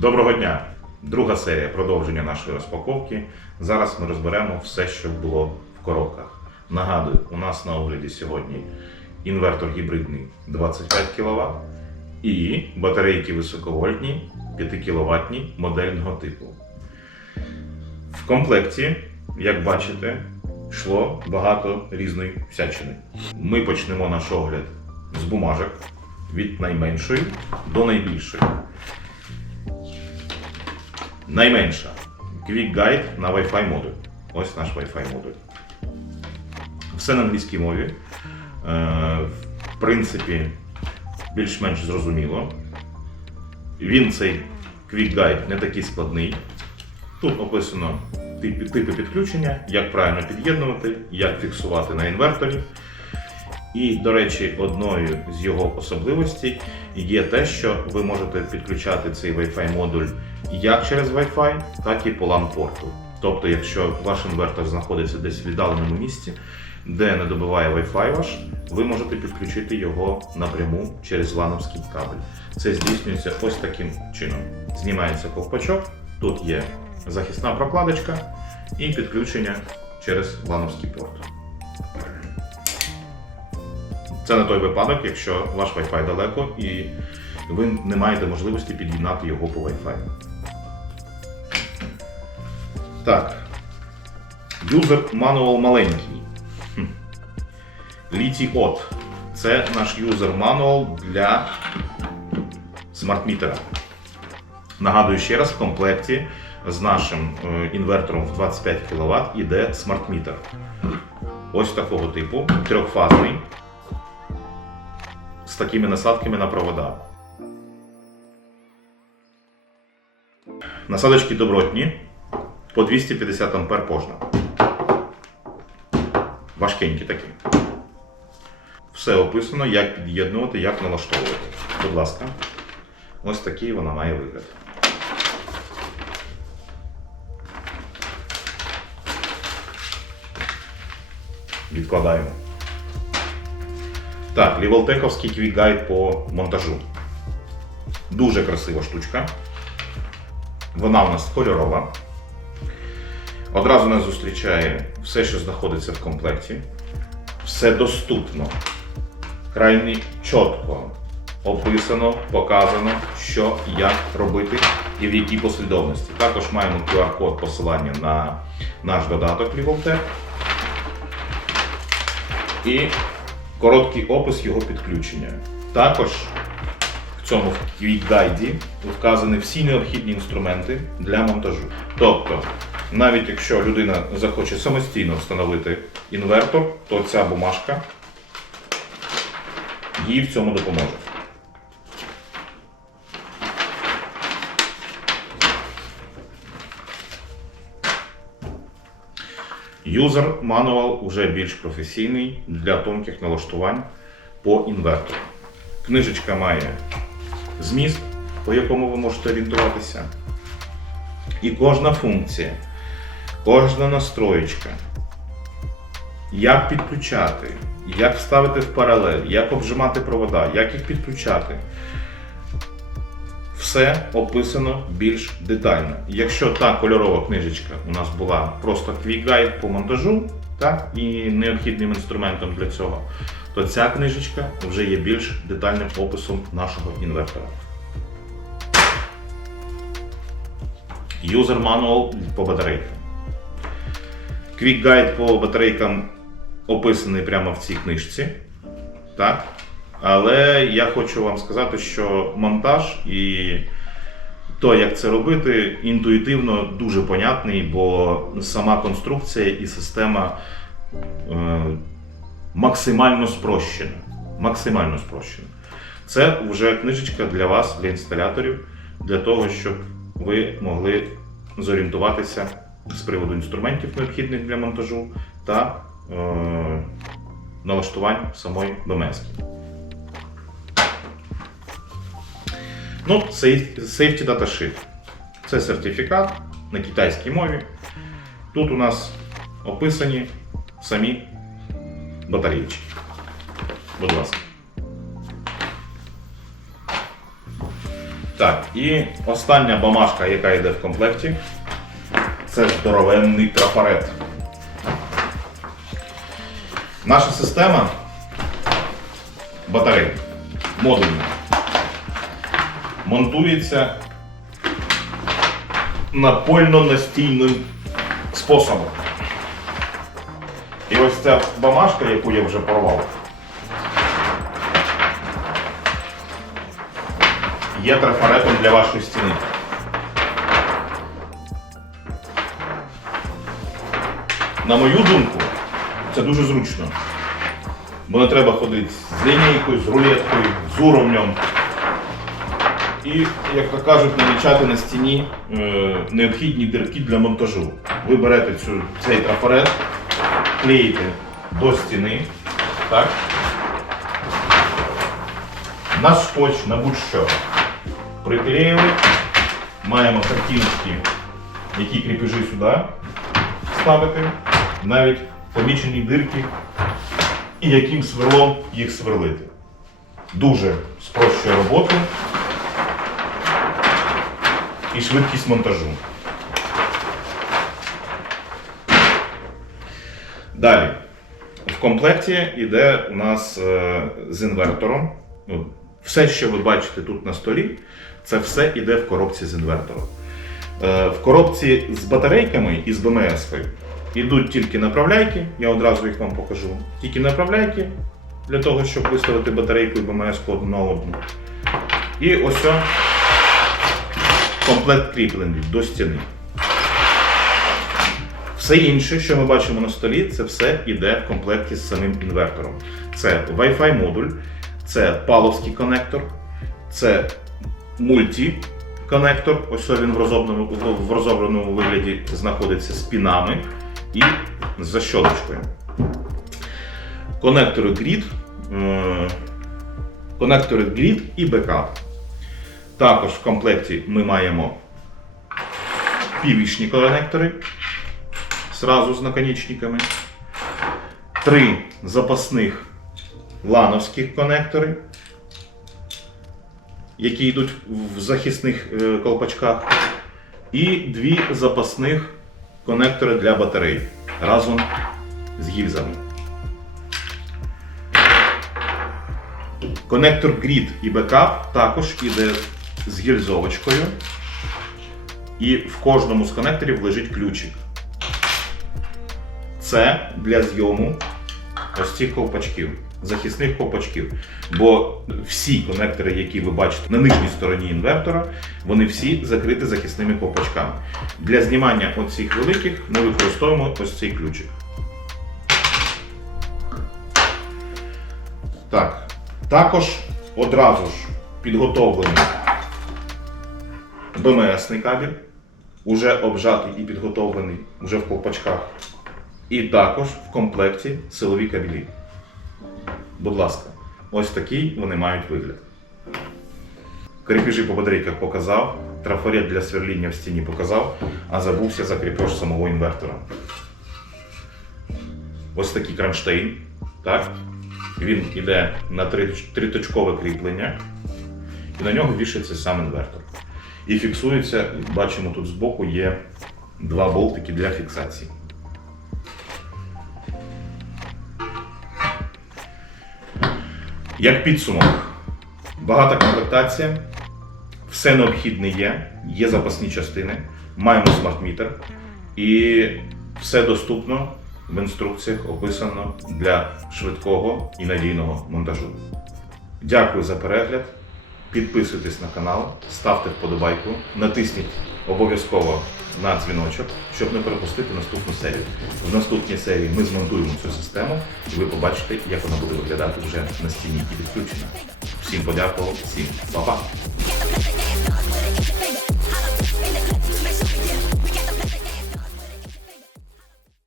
Доброго дня! Друга серія продовження нашої розпаковки. Зараз ми розберемо все, що було в коробках. Нагадую, у нас на огляді сьогодні інвертор гібридний 25 кВт і батарейки високовольтні 5 кВт модельного типу. В комплекті, як бачите, йшло багато різної всячини. Ми почнемо наш огляд з бумажок від найменшої до найбільшої. Найменша Quick Guide на Wi-Fi модуль. Ось наш Wi-Fi модуль. Все на англійській мові. Е, В принципі, більш-менш зрозуміло. Він цей Quick Guide не такий складний. Тут описано типи, типи підключення, як правильно під'єднувати, як фіксувати на інверторі. І, до речі, одною з його особливостей є те, що ви можете підключати цей Wi-Fi модуль як через Wi-Fi, так і по LAN-порту. Тобто, якщо ваш інвертор знаходиться десь в віддаленому місці, де не добиває Wi-Fi ваш, ви можете підключити його напряму через лановський кабель. Це здійснюється ось таким чином. Знімається ковпачок, тут є захисна прокладочка і підключення через лановський порт. Це на той випадок, якщо ваш Wi-Fi далеко і ви не маєте можливості під'єднати його по Wi-Fi. Так. Юзер мануал маленький. Хм. От. Це наш юзер мануал для смарт-мітера. Нагадую ще раз, в комплекті з нашим е, інвертором в 25 кВт іде смарт-мітер. Ось такого типу, трьохфазний, з такими насадками на провода. Насадочки добротні, по 250 ампер кожна. Важкенькі такі. Все описано, як під'єднувати, як налаштовувати. Будь ласка, ось такий вона має вигляд. Відкладаємо. Так, ліволтековський квікгайд по монтажу. Дуже красива штучка. Вона у нас кольорова. Одразу нас зустрічає все, що знаходиться в комплекті. Все доступно. Крайні чітко описано, показано, що як робити і в якій послідовності. Також маємо QR-код посилання на наш додаток Livoltech. І короткий опис його підключення. Також в цьому квік-гайді вказані всі необхідні інструменти для монтажу. Тобто, навіть якщо людина захоче самостійно встановити інвертор, то ця бумажка їй в цьому допоможе. Юзер мануал уже більш професійний для тонких налаштувань по інвертору. Книжечка має зміст, по якому ви можете орієнтуватися. І кожна функція, кожна настроєчка, як підключати, як вставити в паралель, як обжимати провода, як їх підключати. Все описано більш детально. Якщо та кольорова книжечка у нас була просто квік-гайд по монтажу так, і необхідним інструментом для цього, то ця книжечка вже є більш детальним описом нашого інвертора. User Manual по батарейкам. Guide по батарейкам описаний прямо в цій книжці. Так? Але я хочу вам сказати, що монтаж і то, як це робити, інтуїтивно дуже понятний, бо сама конструкція і система е, максимально спрощена. Максимально спрощена. Це вже книжечка для вас, для інсталяторів, для того, щоб ви могли зорієнтуватися з приводу інструментів, необхідних для монтажу та е, налаштувань самої БМС. Ну, Safety Data Sheet. Це сертифікат на китайській мові. Тут у нас описані самі батареїчки. Будь ласка. Так, і остання бумажка, яка йде в комплекті, це здоровенний трафарет. Наша система батарей модульна монтується напольно-настійним способом. І ось ця бумажка, яку я вже порвав, є трафаретом для вашої стіни. На мою думку, це дуже зручно. Бо не треба ходити з лінійкою, з рулеткою, з уровнем. І, як то кажуть, намічати на стіні е, необхідні дірки для монтажу. Ви берете цю, цей трафарет, клеїте до стіни. Так? На скотч, на будь-що. Приклеїли. Маємо картиночки, які кріпежі сюди ставити. Навіть помічені дирки і яким сверлом їх сверлити. Дуже спрощує роботу і швидкість монтажу. Далі. В комплекті йде у нас е, з інвертором. Ну, Все, що ви бачите тут на столі, це все йде в коробці з інвертором. Е, В коробці з батарейками і з БМС-кою йдуть тільки направляйки, я одразу їх вам покажу. Тільки направляйки для того, щоб виставити батарейку і БМС одну на одну. І ось комплект кріплений до стіни. Все інше, що ми бачимо на столі, це все йде в комплекті з самим інвертором. Це Wi-Fi модуль, це паловський конектор, це мульті-конектор. Ось він в розобраному, в розобраному вигляді знаходиться з пінами і з защолочкою. Конектори GRID, е, конектори GRID і бекап. Також в комплекті ми маємо півішні конектори зразу з наконечниками. Три запасних лановських конектори, які йдуть в захисних е, колпачках. І дві запасних конектори для батарей разом з гільзами. Конектор Grid і Backup також іде з гільзовочкою. І в кожному з конекторів лежить ключик. Це для зйому ось цих ковпачків, захисних ковпачків. Бо всі конектори, які ви бачите на нижній стороні інвертора, вони всі закриті захисними ковпачками. Для знімання оцих великих ми використовуємо ось цей ключик. Так. Також одразу ж підготовлений БМСний кабель, уже обжатий і підготовлений вже в ковпачках. І також в комплекті силові кабелі. Будь ласка, ось такий вони мають вигляд. Крепежі по батарейках показав, трафарет для сверління в стіні показав, а забувся за крепеж самого інвертора. Ось такий кронштейн. Так? Він йде на триточкове кріплення, і на нього вішається сам інвертор. І фіксується, бачимо, тут збоку є два болтики для фіксації. Як підсумок, багата комплектація, все необхідне є, є запасні частини, маємо смарт-мітер і все доступно в інструкціях описано для швидкого і надійного монтажу. Дякую за перегляд. Підписуйтесь на канал, ставте вподобайку, натисніть обов'язково на дзвіночок, щоб не пропустити наступну серію. В наступній серії ми змонтуємо цю систему і ви побачите, як вона буде виглядати вже на стіні і відключена. Всім подякував, всім па-па!